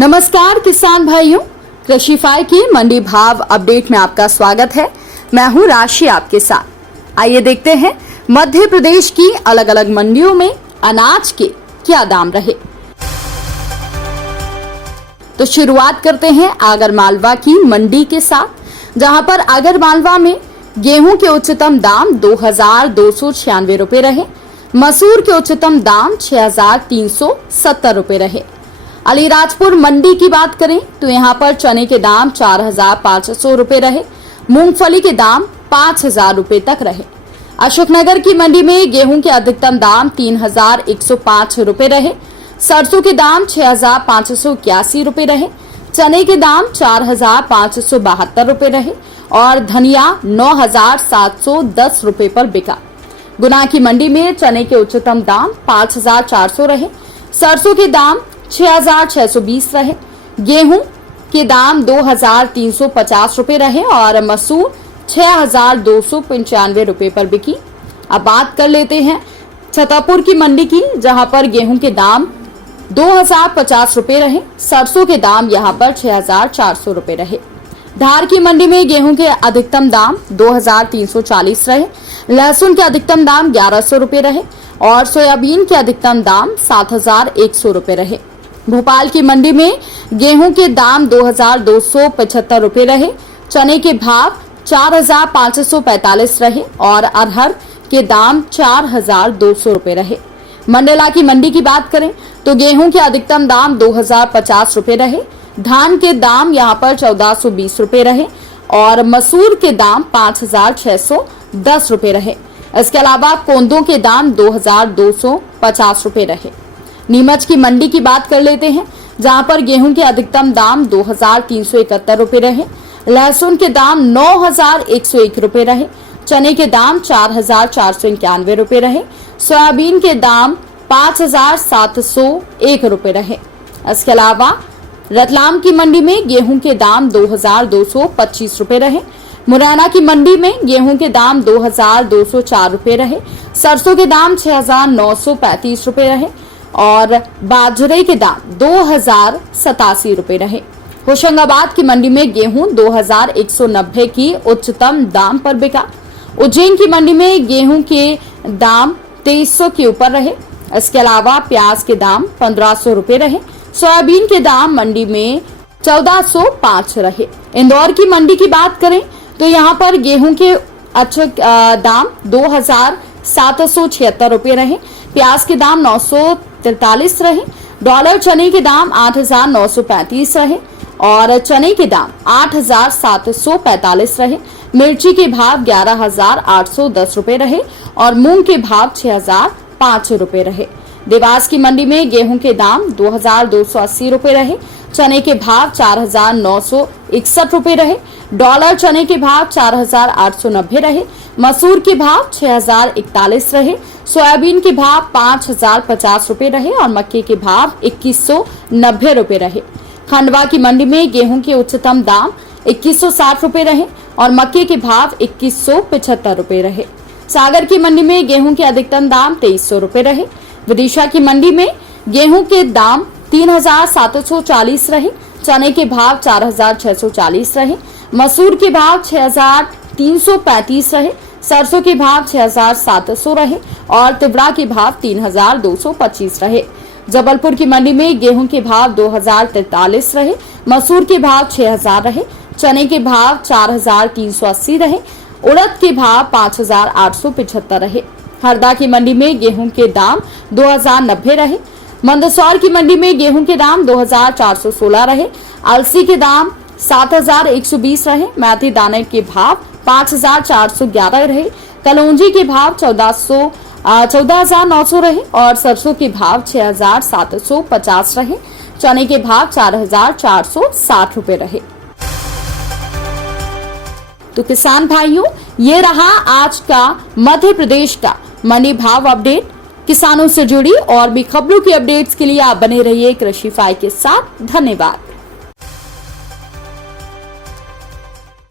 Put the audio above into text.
नमस्कार किसान भाइयों, कृषिफाई की मंडी भाव अपडेट में आपका स्वागत है। मैं हूं राशि आपके साथ। आइए देखते हैं मध्य प्रदेश की अलग अलग मंडियों में अनाज के क्या दाम रहे। तो शुरुआत करते हैं आगरमालवा की मंडी के साथ, जहां पर आगरमालवा में गेहूं के उच्चतम दाम 2296 रुपए रहे। मसूर के उच्चतम दाम 6370 रुपए रहे। अलीराजपुर मंडी की बात करें तो यहाँ पर चने के दाम 4500 रुपए रहे। मूंगफली के दाम 5000 रुपए तक रहे। अशोकनगर की मंडी में गेहूं के अधिकतम दाम 3105 रुपए रहे। सरसों के दाम 6581 रुपए रहे। चने के दाम 4572 रुपए रहे और धनिया 9710 रुपए पर बिका। गुना की मंडी में चने के उच्चतम दाम 5400 रहे। सरसों के दाम 6620 रहे। गेहूं के दाम 2350 रुपए रहे और मसूर 6295 रुपए पर बिकी। अब बात कर लेते हैं छतरपुर की मंडी की, जहां पर गेहूं के दाम 2050 रुपए रहे। सरसों के दाम यहां पर 6400 रुपए रहे। धार की मंडी में गेहूं के अधिकतम दाम 2340 रहे। लहसुन के अधिकतम दाम 1100 रुपए रहे और सोयाबीन के अधिकतम दाम 7100 रुपए रहे। भोपाल की मंडी में गेहूं के दाम 2275 रुपए रहे। चने के भाव 4545 रहे और अरहर के दाम 4200 रुपए रहे। मंडला की मंडी की बात करें तो गेहूं के अधिकतम दाम 2050 रुपए रहे। धान के दाम यहां पर 1420 रुपए रहे और मसूर के दाम 5610 रुपए रहे। इसके अलावा कोंदों के दाम 2250 रुपए रहे। नीमच की मंडी की बात कर लेते हैं, जहां पर गेहूं के अधिकतम दाम 2371 रुपए रहे। लहसुन के दाम 9101 रुपए रहे। चने के दाम 4491 रुपए रहे। सोयाबीन के दाम 5701 रुपए रहे। इसके अलावा रतलाम की मंडी में गेहूं के दाम 2225 रुपए रहे। मुरैना की मंडी में गेहूं के दाम 2204 रुपए रहे। सरसों के दाम 6935 रुपए रहे और बाजरे के दाम 2087 रुपए रहे। होशंगाबाद की मंडी में गेहूं 2190 की उच्चतम दाम पर बिका। उज्जैन की मंडी में गेहूं के दाम 2300 के ऊपर रहे। इसके अलावा प्याज के दाम 1500 रुपए रहे। सोयाबीन के दाम मंडी में 1405 रहे। इंदौर की मंडी की बात करें तो यहाँ पर गेहूं के दाम 2776 रुपए रहे। प्याज के दाम 943 रहे। डॉलर चने के दाम 8935 रहे और चने के दाम 8745 रहे। मिर्ची के भाव 11810 रुपए रहे और मूंग के भाव 6005 रुपए रहे। देवास की मंडी में गेहूं के दाम 2280 रुपए रहे। चने के भाव 4961 रुपए रहे। डॉलर चने के भाव 4890 रहे। मसूर के भाव 6041 रहे। सोयाबीन के भाव 5050 रुपए रहे और मक्के के भाव 2190 रुपए रहे। खंडवा की मंडी में गेहूं के उच्चतम दाम 2160 रुपए रहे और मक्के के भाव 2175 रुपए रहे। सागर की मंडी में गेहूं के अधिकतम दाम 2300 रुपए रहे। विदिशा की मंडी में गेहूं के दाम 3740 रहे। चने के भाव 4640 रहे। मसूर के भाव 6335 रहे। सरसों के भाव 6700 रहे और तिवड़ा के भाव 3225 रहे। जबलपुर की मंडी में गेहूं के भाव 2043 रहे। मसूर के भाव 6000 रहे। चने के भाव 4380 रहे। उड़द के भाव 5875 रहे। हरदा की मंडी में गेहूं के दाम 2090 रहे। मंदसौर की मंडी में गेहूं के दाम 2416 रहे। अलसी के दाम 7120 रहे। मेथी दाने के भाव 5411 रहे। कलौंजी के भाव 14900 रहे और सरसों के भाव 6750 रहे। चने के भाव 4460 रुपए रहे। तो किसान भाइयों, ये रहा आज का मध्य प्रदेश का मंडी भाव अपडेट। किसानों से जुड़ी और भी खबरों की अपडेट्स के लिए आप बने रहिए कृषिफाई के साथ। धन्यवाद।